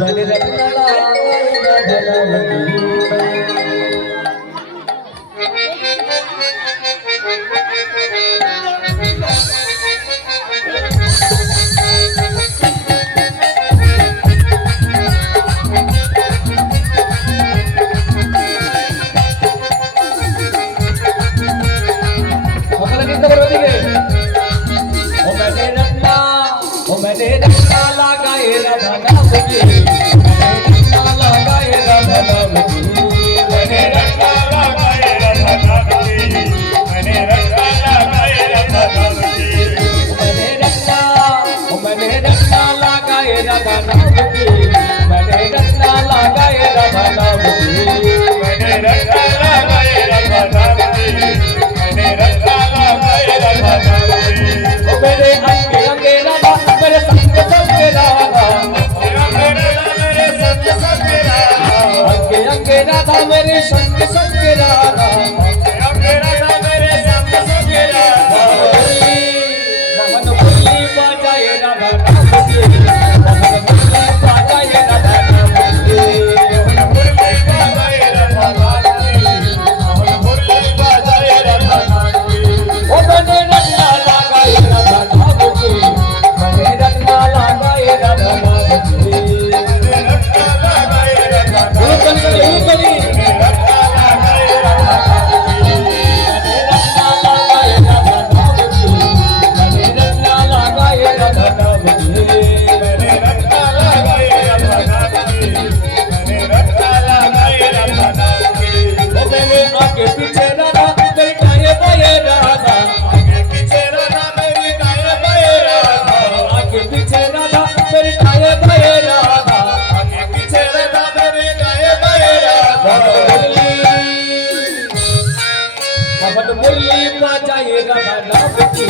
मैंने रखना मैंने रखना लगाए राधा मुझे लगाए राधा मुझे मैंने रखना लगाए राधा मुझे मैंने रखना लगाए राधा मुझे मैंने रखना लगाए राधा मुझे मैंने रखना लगाए राधा मुझे मैंने रखना लगाए राधा मुझे मैंने रखना लगाए राधा मुझे मेरे अंगे अंगे राधा मेरे संग संग राधा मेरे संग संग राधा अंगे अंगे राधा मेरे संग संग राधा अंगे राधा मेरे संग संग राधा मोहन मुरली बजाए राधा मुझे मोहन मुरली बजाए राधा मुझे मोहन मुरली बजाए राधा मुझे मोहन मुरली बजाए राधा मुझे ओ मैंने रखना लगाए राधा मुझे मैंने रखना लगाए राधा मुझे मैंने रखना लगाए राधा मुझे मैंने रखना लगाए राधा मुझे मैंने रखना लगाए राधा मुझे मैंने रखना लगाए राधा मुझे मैंने रखना लगाए राधा मुझे मैंने रखना लगाए राधा मुझे ओ मैंने आगे पीछे राधा मेरी काहे बाये राधा आगे पीछे राधा मेरी काहे बाये राधा आगे पीछे राधा मेरी काहे बाये राधा आगे पीछे राधा मेरी काहे बाये राधा मोहन मुरली बजाए राधा मुझे